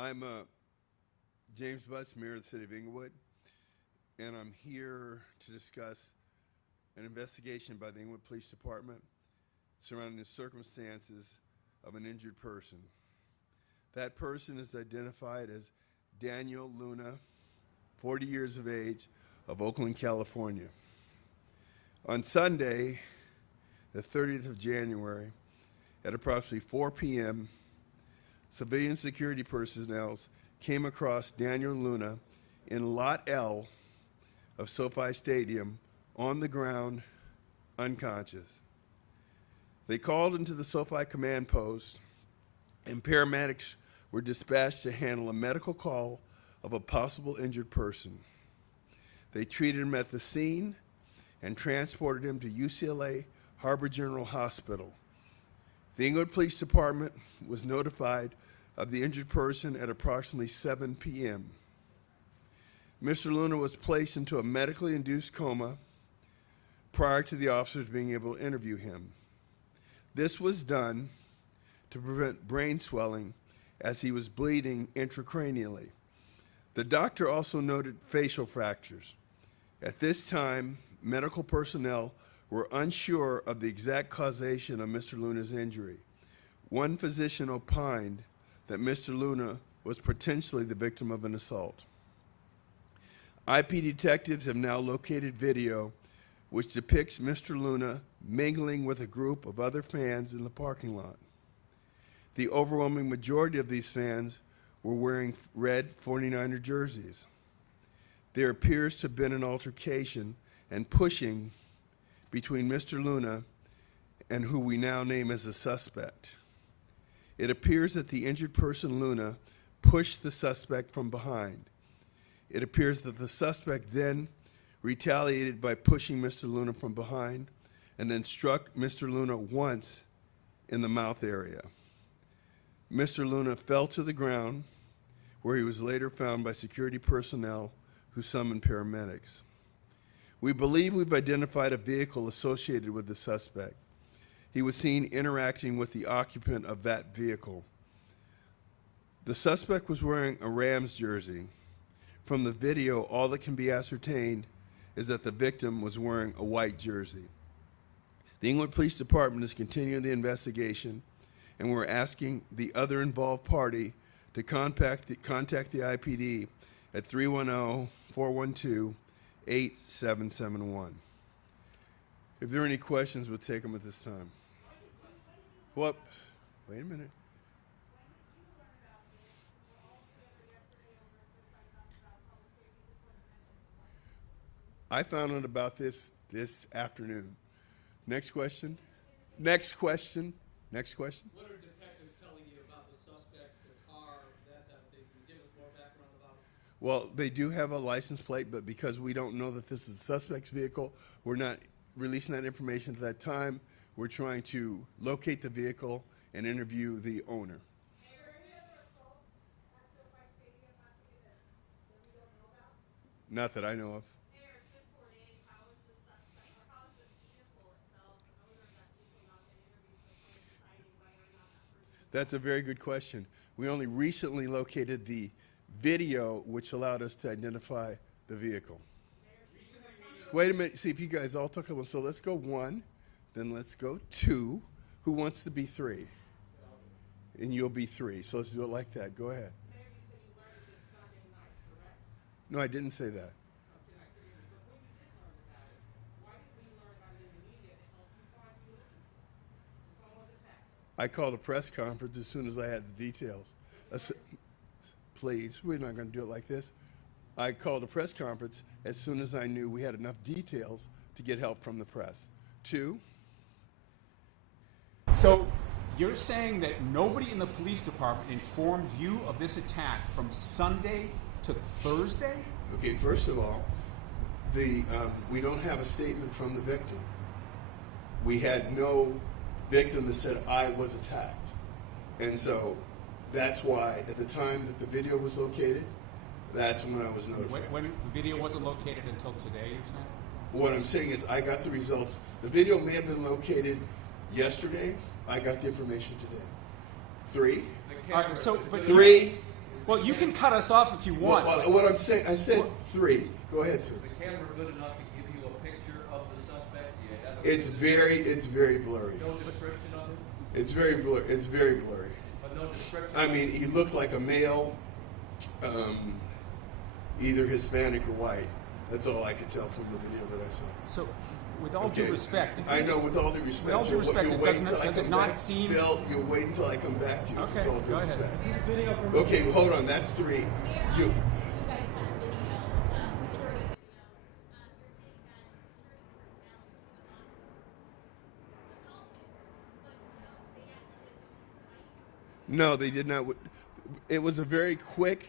I'm James T, Mayor of the City of Inglewood, and I'm here to discuss an investigation by the Inglewood Police Department surrounding the circumstances of an injured person. That person is identified as Daniel Luna, 40 years of age, of Oakland, California. On Sunday, the 30th of January, at approximately 4 p.m., civilian security personnel came across Daniel Luna in Lot L of SoFi Stadium on the ground, unconscious. They called into the SoFi command post, and paramedics were dispatched to handle a medical call of a possible injured person. They treated him at the scene and transported him to UCLA Harbor General Hospital. The Inglewood Police Department was notified of the injured person at approximately 7 p.m. Mr. Luna was placed into a medically induced coma prior to the officers being able to interview him. This was done to prevent brain swelling as he was bleeding intracranially. The doctor also noted facial fractures. At this time, medical personnel were unsure of the exact causation of Mr. Luna's injury. One physician opined that Mr. Luna was potentially the victim of an assault. IP detectives have now located video which depicts Mr. Luna mingling with a group of other fans in the parking lot. The overwhelming majority of these fans were wearing red 49er jerseys. There appears to have been an altercation and pushing between Mr. Luna and who we now name as a suspect. It appears that the injured person, Luna, pushed the suspect from behind. It appears that the suspect then retaliated by pushing Mr. Luna from behind and then struck Mr. Luna once in the mouth area. Mr. Luna fell to the ground, where he was later found by security personnel who summoned paramedics. We believe we've identified a vehicle associated with the suspect. He was seen interacting with the occupant of that vehicle. The suspect was wearing a Rams jersey. From the video, all that can be ascertained is that the victim was wearing a white jersey. The Inglewood Police Department is continuing the investigation, and we're asking the other involved party to contact the IPD at 310-412-8771. If there are any questions, we'll take them at this time. Whoops. Wait a minute. I found out about this afternoon. Next question. Next question. Next question. What are detectives telling you about the suspects, the car, that type of thing? Can you give us more background about it? Well, they do have a license plate, but because we don't know that this is the suspect's vehicle, we're not releasing that information at that time. We're trying to locate the vehicle and interview the owner. Are there any other assaults at SoFi Stadium, Pasadena, that we don't know about? Not that I know of. Mayor, shift 48, how is the suspect, or how is the vehicle itself, the owner of that vehicle not been interviewed before deciding whether or not that person is? That's a very good question. We only recently located the video which allowed us to identify the vehicle. Wait a minute, see if you guys all took a one. So let's go 1, then let's go 2. Who wants to be 3? And you'll be 3. So let's do it like that. Go ahead. Mayor, you said you learned this Sunday night, correct? No, I didn't say that. Okay, I agree. But when you did learn about it, why didn't we learn about it in the media to help you find who you're looking for? Someone was attacked. I called a press conference as soon as I had the details. Please, we're not going to do it like this. I called a press conference as soon as I knew we had enough details to get help from the press. 2. So you're saying that nobody in the police department informed you of this attack from Sunday to Thursday? Okay, first of all, we don't have a statement from the victim. We had no victim that said I was attacked. And so that's why at the time that the video was located, that's when I was notified. When the video wasn't located until today, you're saying? What I'm saying is I got the results. The video may have been located yesterday. I got the information today. 3. All right, so, but 3. Well, you can cut us off if you want. What I'm saying, I said 3. Go ahead, sir. Is the camera good enough to give you a picture of the suspect? Do you have a It's very blurry. no description of him? It's very blurry. It's very blurry. But no description. I mean, he looked like a male, either Hispanic or white. That's all I could tell from the video that I saw. So, with all due respect, I know, with all due respect. With all due respect, you're it waiting doesn't- till I does it come not back. seem- Bill, you're waiting until I come back to you. Okay, with all due go ahead. respect. Okay, well, hold on. That's 3. Mayor, You. you guys had a video, security video. You're saying that security personnel No, they did not. It was a very quick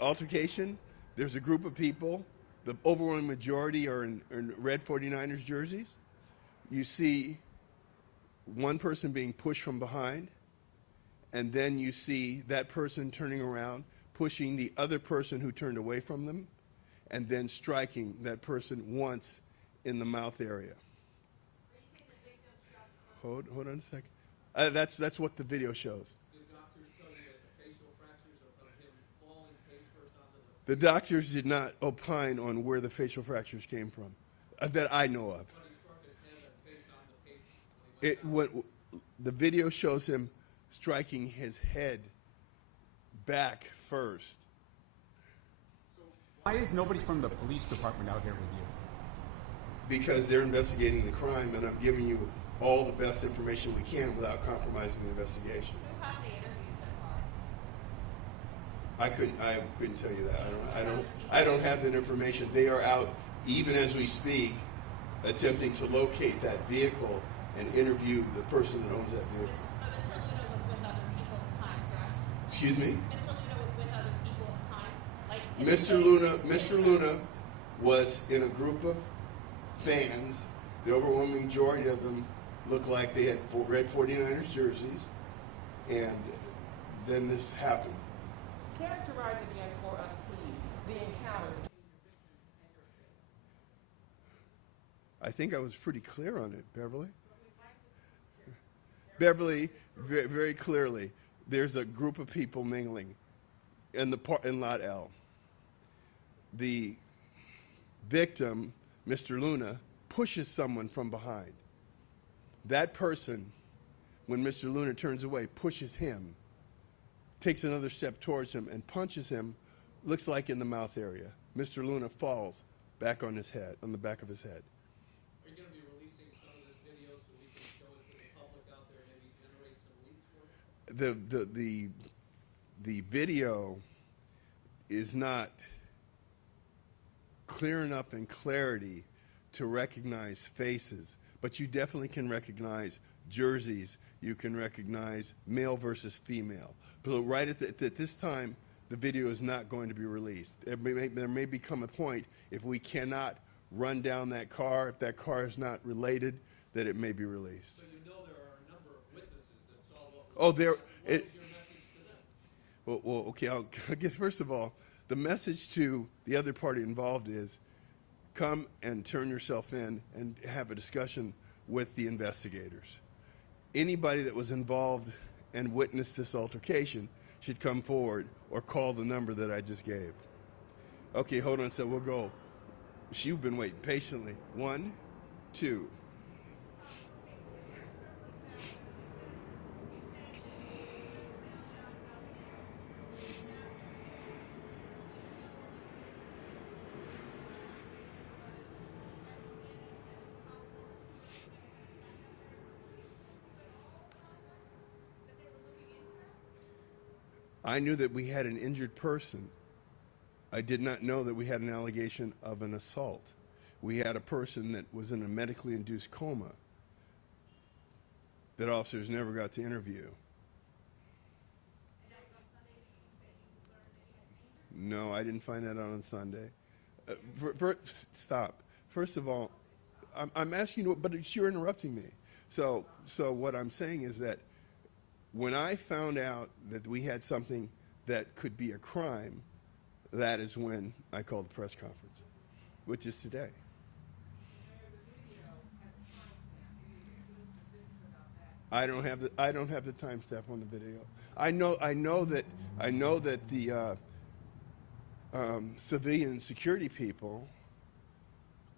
altercation. There's a group of people. The overwhelming majority are in red 49ers jerseys. You see one person being pushed from behind, and then you see that person turning around, pushing the other person who turned away from them, and then striking that person once in the mouth area. Hold on a second. That's what the video shows. Did doctors tell you that the facial fractures are from him falling face first onto The doctors did not opine on where the facial fractures came from, that I know of. when he struck his head and face on the pavement when he went The video shows him striking his head back first. why is nobody from the police department out here with you? Because they're investigating the crime, and I'm giving you all the best information we can without compromising the investigation. Who have the interview so far? I couldn't tell you that. I don't have that information. They are out, even as we speak, attempting to locate that vehicle and interview the person that owns that vehicle. But Mr. Luna was with other people at the time, correct? Excuse me? Mr. Luna was with other people at the time? Like, in Mr. Luna was in a group of fans. The overwhelming majority of them looked like they had red 49ers jerseys, and then this happened. Characterize again for us, please, the encounter. I think I was pretty clear on it, Beverly. Beverly, very clearly, there's a group of people mingling in Lot L. The victim, Mr. Luna, pushes someone from behind. That person, when Mr. Luna turns away, pushes him, takes another step towards him, and punches him, looks like in the mouth area. Mr. Luna falls back on his head, on the back of his head. Are you going to be releasing some of this video so we can show it to the public out there and maybe generate some leads for it? The video is not clear enough in clarity to recognize faces, but you definitely can recognize jerseys. You can recognize male versus female. But right at this time, the video is not going to be released. There may become a point if we cannot run down that car, if that car is not related, that it may be released. So you know there are a number of witnesses that saw what was Oh, there. What is your message to them? Well, okay. I'll get, first of all, the message to the other party involved is come and turn yourself in and have a discussion with the investigators. Anybody that was involved and witnessed this altercation should come forward or call the number that I just gave. Okay, hold on. So we'll go. You've been waiting patiently. 1, 2. I knew that we had an injured person. I did not know that we had an allegation of an assault. We had a person that was in a medically induced coma that officers never got to interview. No, I didn't find that out on Sunday. Stop. First of all, I'm asking you, but you're interrupting me. So what I'm saying is that when I found out that we had something that could be a crime, that is when I called the press conference, which is today. I don't have the timestamp on the video. I know that the civilian security people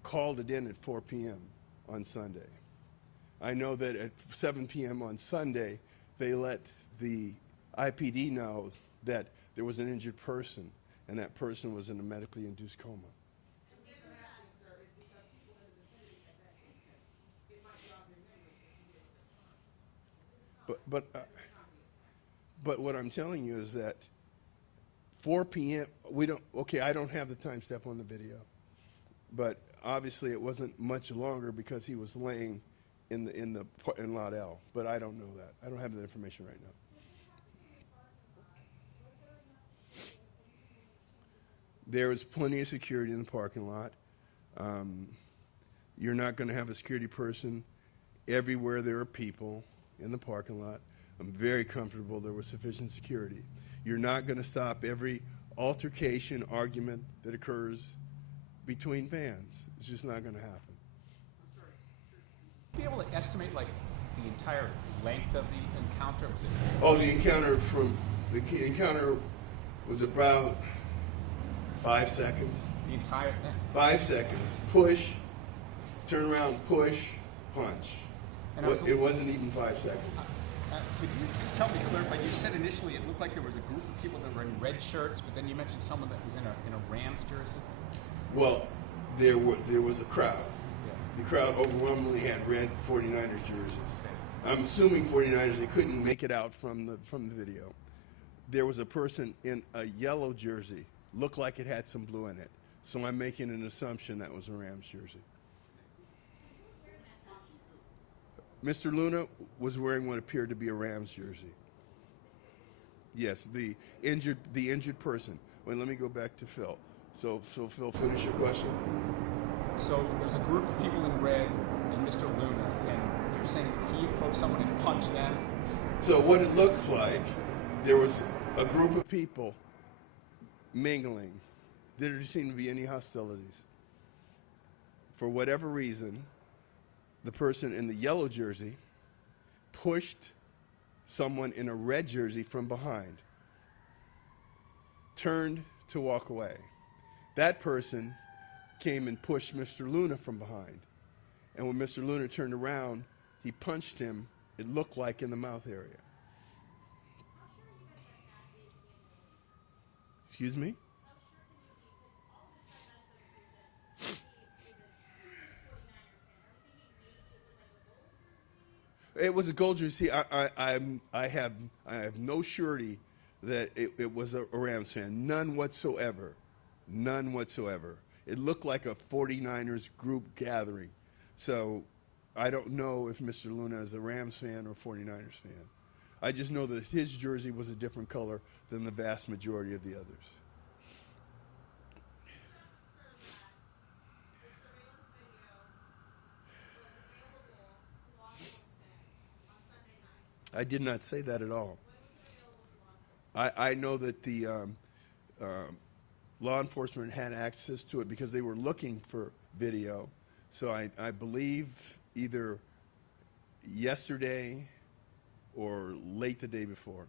called it in at 4 p.m. on Sunday. I know that at 7 p.m. on Sunday, they let the IPD know that there was an injured person, and that person was in a medically induced coma. But what I'm telling you is that 4 p.m. I don't have the timestamp on the video, but obviously it wasn't much longer because he was laying in lot L. But I don't know that. I don't have that information right now. There is plenty of security in the parking lot. You're not going to have a security person everywhere there are people in the parking lot. I'm very comfortable there was sufficient security. You're not going to stop every altercation, argument that occurs between vans. It's just not going to happen. Be able to estimate like the entire length of the encounter? Was it? Oh, the encounter was about 5 seconds. The entire thing? 5 seconds. Push, turn around, push, punch. And it wasn't even 5 seconds. Could you just help me clarify? You said initially it looked like there was a group of people that were in red shirts, but then you mentioned someone that was in a Rams jersey. Well, there was a crowd. Yeah. The crowd overwhelmingly had red 49ers jerseys. Okay. I'm assuming 49ers. They couldn't make it out from the video. There was a person in a yellow jersey, looked like it had some blue in it. So I'm making an assumption that was a Rams jersey. Mr. Luna was wearing what appeared to be a Rams jersey. Yes, the injured person. Wait, let me go back to Phil. So Phil, finish your question. So there's a group of people in red and Mr. Luna, and you're saying that he approached someone and punched them? So what it looks like, there was a group of people mingling. There didn't seem to be any hostilities. For whatever reason, the person in the yellow jersey pushed someone in a red jersey from behind, turned to walk away. That person came and pushed Mr. Luna from behind. And when Mr. Luna turned around, he punched him, it looked like in the mouth area. Excuse me? It was a gold jersey. I have no surety that it was a Rams fan. None whatsoever. None whatsoever. It looked like a 49ers group gathering. So I don't know if Mr. Luna is a Rams fan or 49ers fan. I just know that his jersey was a different color than the vast majority of the others. I did not say that at all. I know that the law enforcement had access to it because they were looking for video. So I believe either yesterday or late the day before.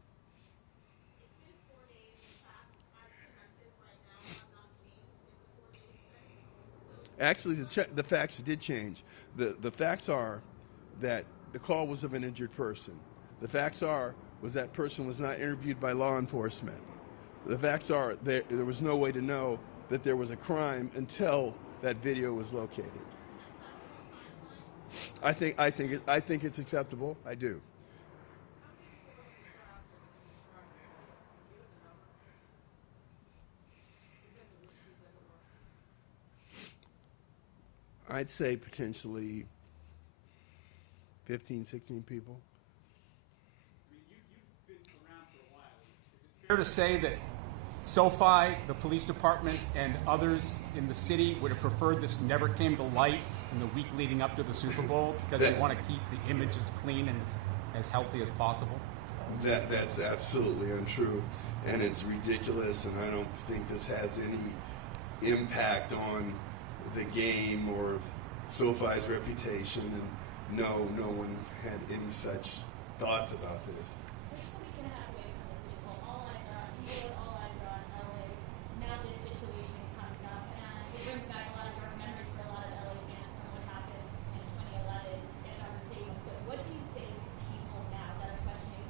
Actually, the facts did change. The facts are that the call was of an injured person. The facts was that person was not interviewed by law enforcement. The facts are there was no way to know that there was a crime until that video was located. I think it's acceptable. I do. I'd say potentially 15, 16 people. You've been around for a while. Is it fair to say that SoFi, the police department, and others in the city would have preferred this never came to light in the week leading up to the Super Bowl because they want to keep the image as clean and as healthy as possible? That's absolutely untrue, and it's ridiculous, and I don't think this has any impact on the game or SoFi's reputation, and no one had any such thoughts about this. It's a week and a half away from the Super Bowl. All eyes are on Inglewood, all eyes are on LA. Now this situation comes up, and it brings back a lot of dark memories for a lot of LA fans from what happened in 2011 in Dodger Stadium. So what do you say to people now that are questioning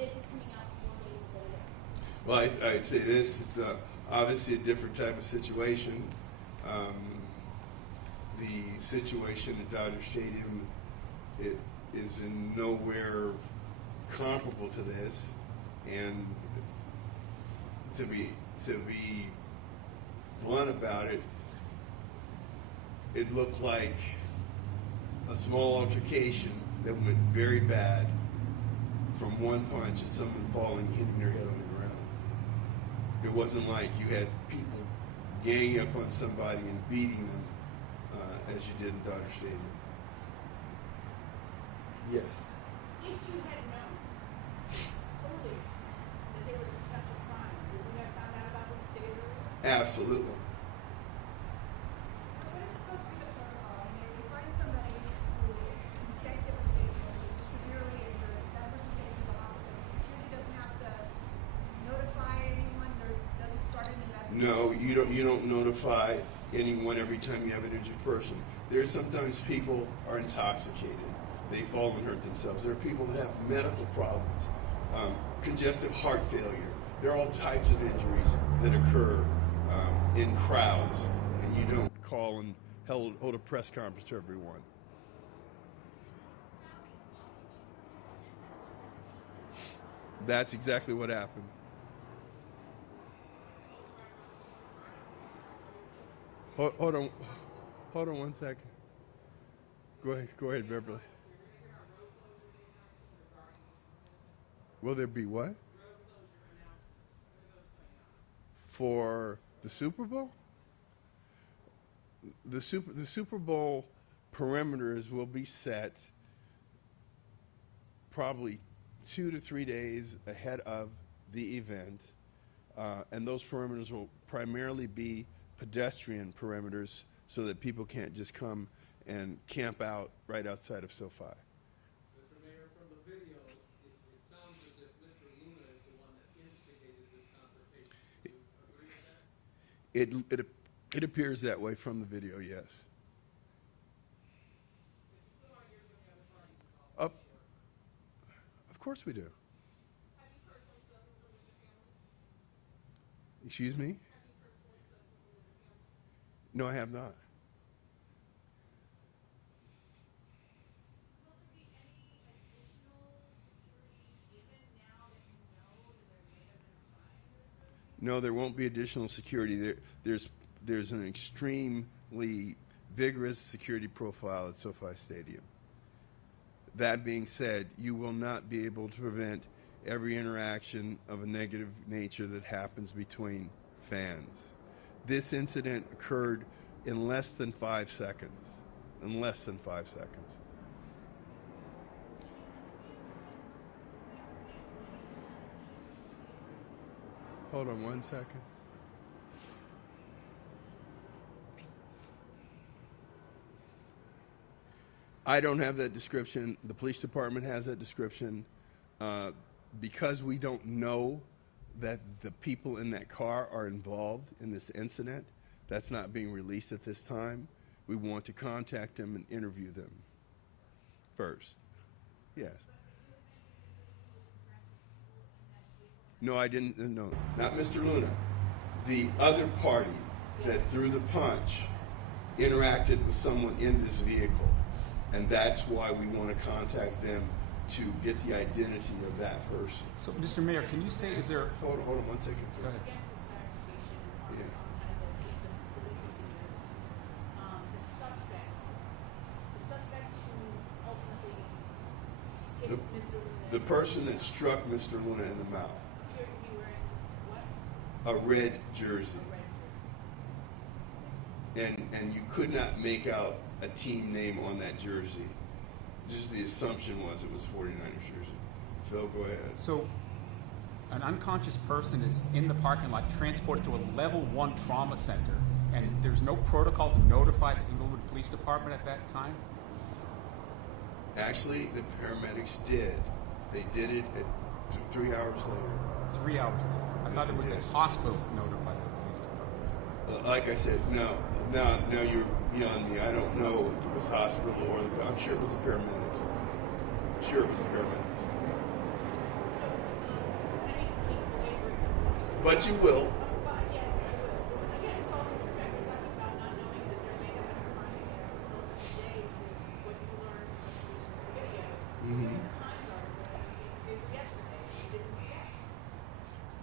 this is coming out 4 days later? Well, I'd say this, it's obviously a different type of situation. The situation at Dodger Stadium is in nowhere comparable to this, and to be blunt about it, it looked like a small altercation that went very bad from one punch and someone falling, hitting their head on the ground. It wasn't like you had people ganging up on somebody and beating them as you did in Dodger Stadium. Yes. If you had known earlier that there was a potential crime, would you have found out about this days earlier? Absolutely. What is supposed to be the protocol? I mean, if you find somebody who you can't give a statement, who's severely injured, that person's taken to the hospital, security doesn't have to notify anyone, or doesn't start an investigation? No, you don't notify anyone every time you have an injured person. There's sometimes people are intoxicated. They fall and hurt themselves. There are people that have medical problems, congestive heart failure. There are all types of injuries that occur in crowds, and you don't call and hold a press conference to everyone. That's exactly what happened. Hold on 1 second. Go ahead, Beverly. Will there be what? For the Super Bowl? The Super Bowl perimeters will be set probably 2 to 3 days ahead of the event, and those perimeters will primarily be pedestrian perimeters so that people can't just come and camp out right outside of SoFi. Mr. Mayor, from the video, it sounds as if Mr. Luna is the one that instigated this confrontation. Do you agree with that? It appears that way from the video, yes. Of course we do. Excuse me? No, I have not. No, there won't be additional security. There's an extremely vigorous security profile at SoFi Stadium. That being said, you will not be able to prevent every interaction of a negative nature that happens between fans. This incident occurred in less than 5 seconds. In less than 5 seconds. Hold on 1 second. I don't have that description. The police department has that description. Because we don't know that the people in that car are involved in this incident, that's not being released at this time. We want to contact them and interview them first. Yes. No, I didn't. No, not Mr. Luna. The other party that threw the punch interacted with someone in this vehicle, and that's why we want to contact them to get the identity of that person. So, Mr. Mayor, can you say, is there... Hold on 1 second. Go ahead. Yeah. The suspect who ultimately hit Mr. Luna. The person that struck Mr. Luna in the mouth. He wearing what? A red jersey. And you could not make out a team name on that jersey. Just the assumption was it was a 49ers jersey. Phil, go ahead. So, an unconscious person is in the parking lot transported to a level 1 trauma center, and there's no protocol to notify the Inglewood Police Department at that time? Actually, the paramedics did. They did it at 3 hours later. 3 hours later. I thought it was the hospital notified the police department. Like I said, no. Now you're beyond me. I don't know if it was hospital or I'm sure it was the paramedics. I'm sure it was the paramedics. So, I hate to keep belaboring. But you will. But yes, I will. But again, with all due respect, we're talking about not knowing that there may have been a crime there until today, because what you learned from the video, there's a Times article that you gave yesterday, you didn't see that.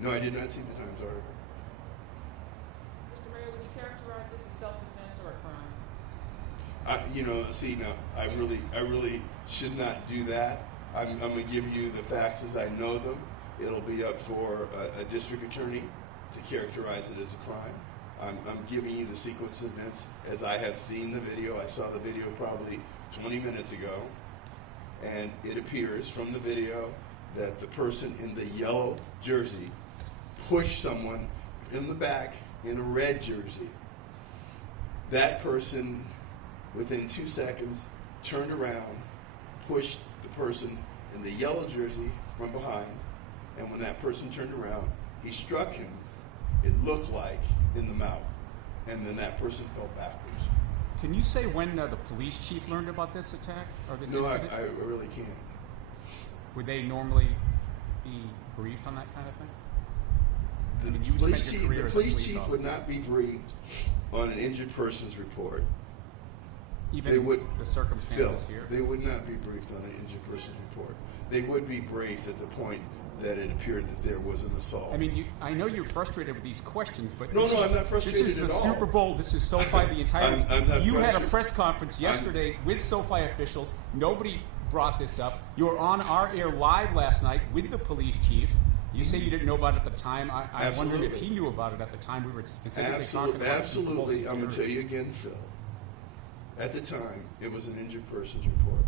No, I did not see the Times article. Mr. Mayor, would you characterize this as self-defense or a crime? I really should not do that. I'm going to give you the facts as I know them. It'll be up for a district attorney to characterize it as a crime. I'm giving you the sequence of events as I have seen the video. I saw the video probably 20 minutes ago, and it appears from the video that the person in the yellow jersey pushed someone in the back in a red jersey. That person, within 2 seconds, turned around, pushed the person in the yellow jersey from behind, and when that person turned around, he struck him, it looked like, in the mouth, and then that person fell backwards. Can you say when the police chief learned about this attack or this No, incident? I really can't. Would they normally be briefed on that kind of thing? The mean, you police spent your chief, career the as a police police chief would not be briefed on an injured person's report. Even They would, the Phil, circumstances here? they would not be briefed on an injured person's report. They would be briefed at the point that it appeared that there was an assault. I mean, I know you're frustrated with these questions, but No, this no, is- I'm not frustrated This is at the all. Super Bowl. This is SoFi. The entire. I'm not you had a frustrated. press conference yesterday with SoFi officials. Nobody brought this up. You were on our air live last night with the police chief. You say you didn't know about it at the time. I'm wondering if Absolutely. he knew about it at the time. We were specifically talking about Absolutely. Super I'm Bowl going to tell security. you again, Phil. At the time, it was an injured person's report.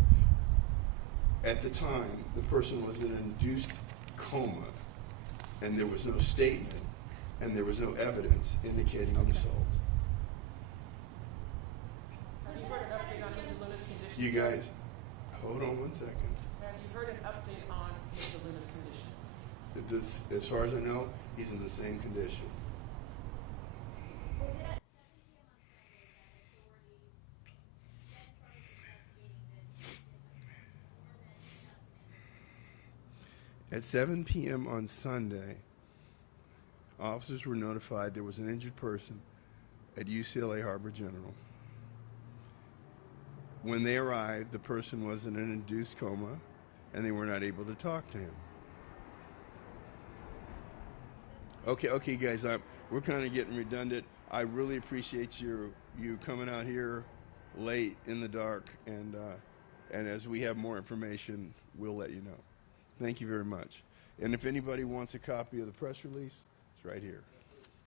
At the time, the person was in an induced coma, and there was no statement, and there was no evidence indicating an assault. Have you heard an update on Mr. Luna's condition? You guys, hold on 1 second. Have you heard an update on Mr. Luna's condition? As far as I know, he's in the same condition. Was it at 7 p.m. on Sunday that authorities then started investigating this incident? At 7 p.m. on Sunday, officers were notified there was an injured person at UCLA Harbor General. When they arrived, the person was in an induced coma, and they were not able to talk to him. Okay, guys, we're kind of getting redundant. I really appreciate you coming out here late in the dark, and as we have more information, we'll let you know. Thank you very much. And if anybody wants a copy of the press release, it's right here.